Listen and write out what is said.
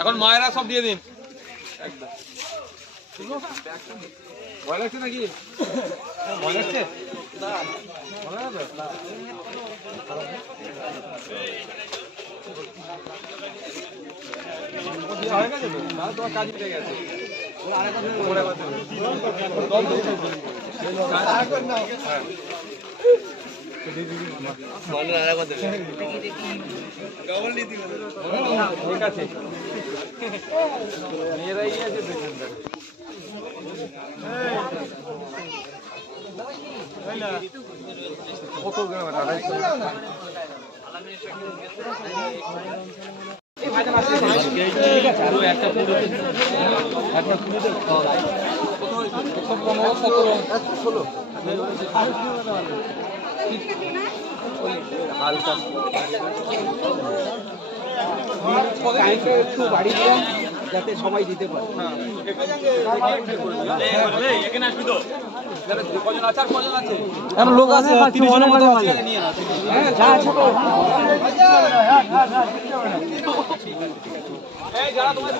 এখন মায়েরা সব দিয়ে দিন ভয় লাগছে নাকি ভয় লাগছে হয়ে গেছে তো? তোমার কাজ মিটে গেছে। আরেকবার দেবে। হ্যাঁ। ঠিক আছে মেয়েরাই আছে আড়াইশো পনেরো সতেরো ষোলো হালকা একটু বাড়ি দিলাম যাতে সবাই দিতে পারে লোক আছে তিরিশ জনের মতো আছে নিয়ে না হ্যাঁ যা আছে তো। এই যারা তোমার